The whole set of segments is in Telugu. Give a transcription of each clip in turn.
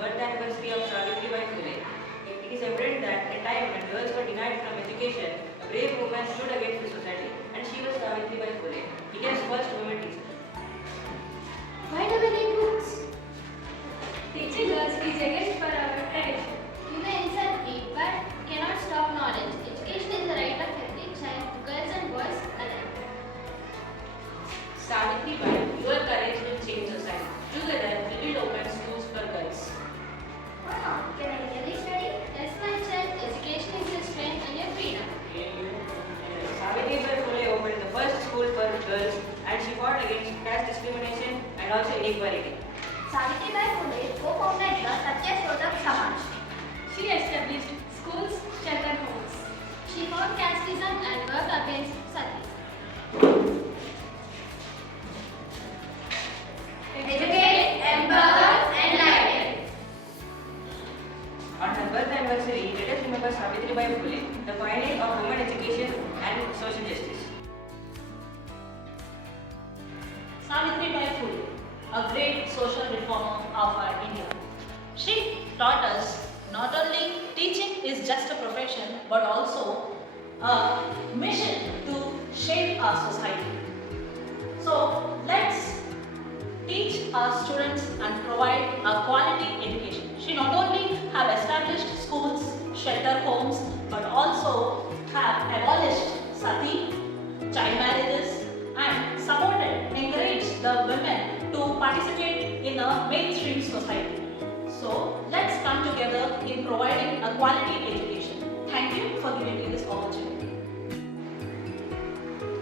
birth anniversary of Savitribai Phule, it is evident that at a time when girls were denied from education, a brave woman stood against the society, and she was Savitribai Phule, India's first woman teacher. Why do we need books? Teaching girls is a gift for our tradition. You may insult me, but cannot stop knowledge. Education is the right of every child, girls and boys alike. Savitribai, your courage will change society. Together, we will open schools for girls. Wow, can I really study? Yes, my child. Education is your strength and your freedom. Savitribai Phule opened the first school for girls, and she fought against caste discrimination and also inequality. Savitribai Phule co-founded the Satyashodak Samaj. She established schools, shelter homes. She fought casteism and worked against sati. Educate, empower, enlighten. On her birth anniversary, let us remember Savitribai Phule, the pioneer of women education and social justice. Savitribai Phule, a great social reformer of our India. She taught us not only teaching is just a profession but also a mission to shape our society. So let's teach our students and provide a quality education. She not only have established schools, shelter homes but also have abolished sati, child marriages and supported, encouraged the women to participate in a mainstream society. So let's come together in providing a quality education. Thank you for giving me this opportunity.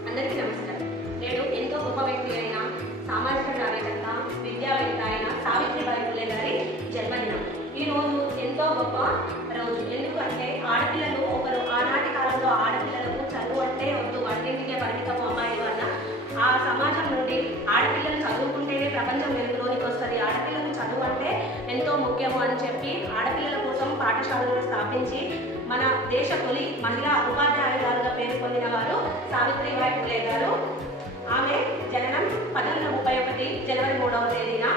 అందరికీ నమస్కారం. నేడు ఎంతో గొప్ప వ్యక్తి అయిన సామాజిక కార్యకర్త విద్యావేత్త అయిన సావిత్రిబాయి ఫులే గారి జన్మదినం. ఈ రోజు ఎంతో గొప్ప రోజు. ఎందుకంటే ఆడపిల్లలు ఒకరు ఆనాటి కాలంలో ఆడపిల్లలకు చదువు అంటే వద్దు, వంటింటికే పరిమితము అమ్మాయిలు అన్న ఆ సమాజం నుండి ఆడపిల్లలు చదువుకుంటేనే ప్రపంచం వెలుగులోనికి వస్తుంది, ఆడపిల్లలకు చదువు అంటే ఎంతో ముఖ్యము అని చెప్పి ఆడపిల్లల కోసం పాఠశాలను స్థాపించి మన దేశ తొలి మహిళా ఉపాధ్యాయురాలుగా పేరు పొందిన వారు సావిత్రిబాయి ఫులే గారు. ఆమె జననం 1831 జనవరి 3వ తేదీన.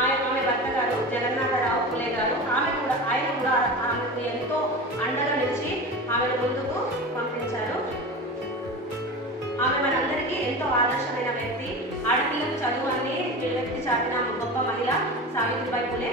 ఆమె భర్త గారు జగన్నాథరావు ఫులే గారు. ఆయన కూడా ఆమెకు ఎంతో అండగా నిలిచి ఆమెను ముందుకు పంపించారు. ఆమె మనందరికీ ఎంతో ఆదర్శమైన వ్యక్తి. ఆడపిల్లలు చదువు అని వ్యక్తి చాటిన గొప్ప మహిళ సావిత్రిబాయి ఫులే.